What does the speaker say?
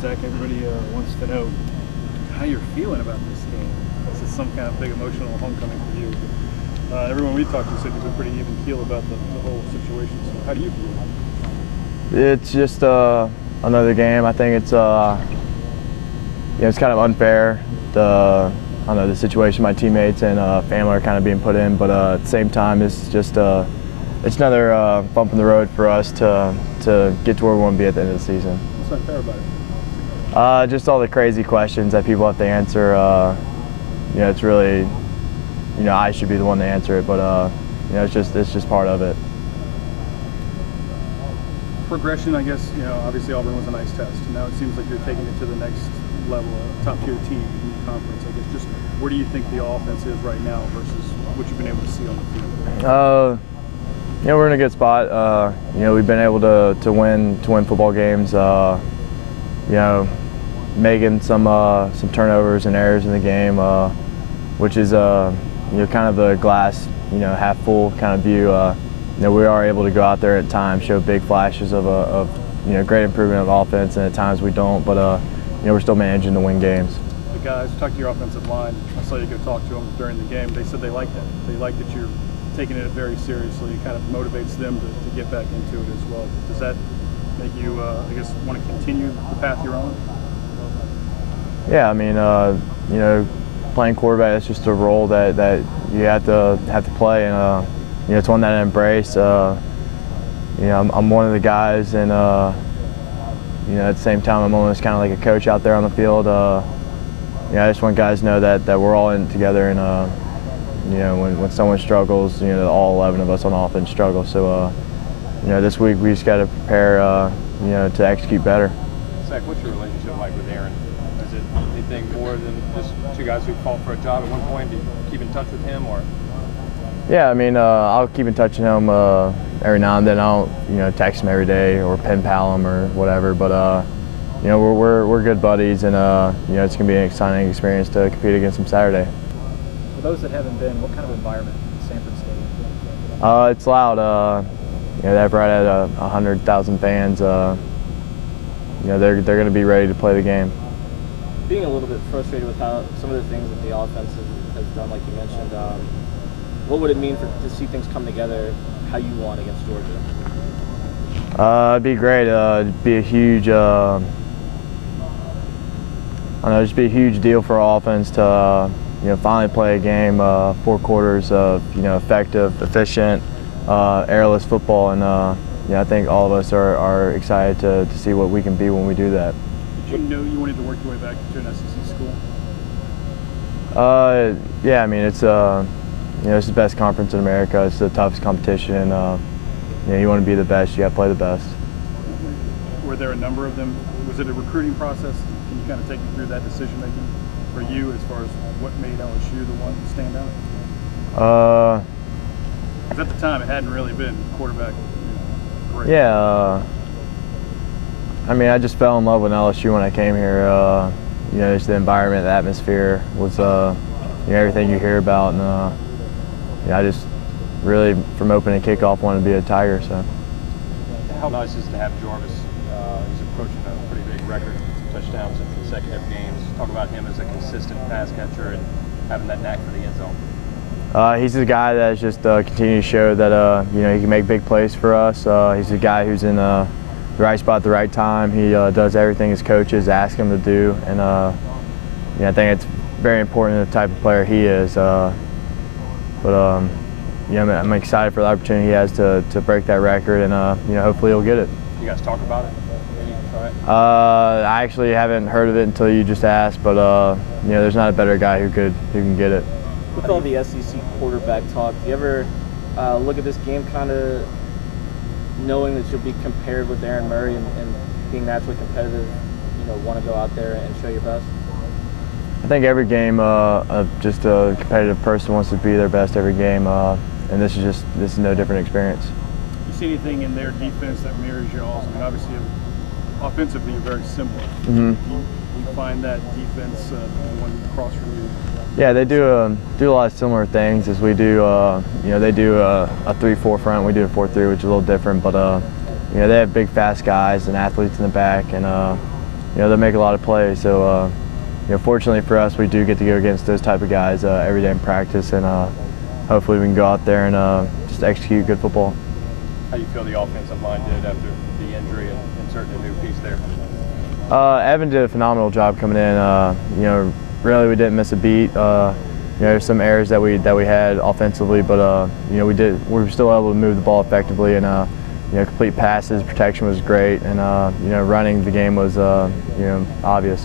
Zach, everybody wants to know how you're feeling about this game. This is some kind of big emotional homecoming for you. Everyone we talked to said you've been pretty even keel about the whole situation. So how do you feel? It's just another game. I think it's it's kind of unfair. I don't know, the situation my teammates and family are kind of being put in, but at the same time, it's just it's another bump in the road for us to get to where we want to be at the end of the season. What's unfair about it? Just all the crazy questions that people have to answer. It's really, I should be the one to answer it, but it's just part of it. Progression, I guess, obviously Auburn was a nice test. Now it seems like you're taking it to the next level, a top-tier team in the conference. I guess just where do you think the offense is right now versus what you've been able to see on the field? We're in a good spot. We've been able to win football games. Making some turnovers and errors in the game, which is kind of the glass half full kind of view. We are able to go out there at times, show big flashes of great improvement of offense, and at times we don't. But we're still managing to win games. The guys, talk to your offensive line. I saw you go talk to them during the game. They said they like that. They like that you're taking it very seriously. It kind of motivates them to get back into it as well. Does that make you, want to continue the path you're on? Yeah, I mean, playing quarterback is just a role that you have to play, and it's one that I embrace. I'm one of the guys, and at the same time, I'm almost kind of like a coach out there on the field. I just want guys to know that we're all in it together, and when someone struggles, all 11 of us on offense struggle. So, this week we just got to prepare, to execute better. Zach, what's your relationship like with Aaron? Is it anything more than just two guys who fought for a job at one point? Do you keep in touch with him, or? Yeah, I mean, I'll keep in touch with him every now and then. I don't, text him every day or pen pal him or whatever. But we're good buddies, and it's gonna be an exciting experience to compete against him Saturday. For those that haven't been, what kind of environment is Sanford Stadium? It's loud. They have right at 100,000 fans. They're going to be ready to play the game. Being a little bit frustrated with how some of the things that the offense has done, like you mentioned, what would it mean to see things come together how you want against Georgia? It'd be great. It'd be a huge, just be a huge deal for our offense to, finally play a game, 4 quarters of, effective, efficient, airless football, and I think all of us are excited to see what we can be when we do that. Did you know you wanted to work your way back to an SEC school? Yeah, I mean, it's it's the best conference in America. It's the toughest competition. You want to be the best, you got to play the best. Were there a number of them? Was it a recruiting process? Can you kind of take me through that decision making for you as far as what made LSU the one to stand out? Because at the time it hadn't really been quarterback. Great. Yeah. I mean, I just fell in love with LSU when I came here. Just the environment, the atmosphere was, everything you hear about, and I just really, from opening kickoff, wanted to be a Tiger. So. How nice is to have Jarvis? He's approaching a pretty big record of touchdowns in consecutive games. Talk about him as a consistent pass catcher and having that knack for the end zone. He's the guy that's just continued to show that he can make big plays for us. He's a guy who's in the right spot at the right time. He does everything his coaches ask him to do, and I think it's very important the type of player he is. I'm excited for the opportunity he has to break that record, and hopefully he'll get it. You guys talk about it? I actually haven't heard of it until you just asked, but there's not a better guy who can get it. With all the SEC quarterback talk, do you ever look at this game kind of knowing that you'll be compared with Aaron Murray and being naturally competitive, want to go out there and show your best? I think every game, just a competitive person wants to be their best every game, and this is no different experience. You see anything in their defense that mirrors y'all's? I mean, obviously, offensively, you're very similar. Mm-hmm. Do you find that defense, the one across from you? Yeah, they do a lot of similar things as we do. They do a 3-4 front. We do a 4-3, which is a little different. But they have big, fast guys and athletes in the back, and they make a lot of plays. So fortunately for us, we do get to go against those type of guys every day in practice, and hopefully we can go out there and just execute good football. How do you feel the offensive line did after the injury and inserting a new piece there? Evan did a phenomenal job coming in. Really we didn't miss a beat. There's some errors that we had offensively, but we were still able to move the ball effectively, and complete passes. Protection was great, and running the game was obvious.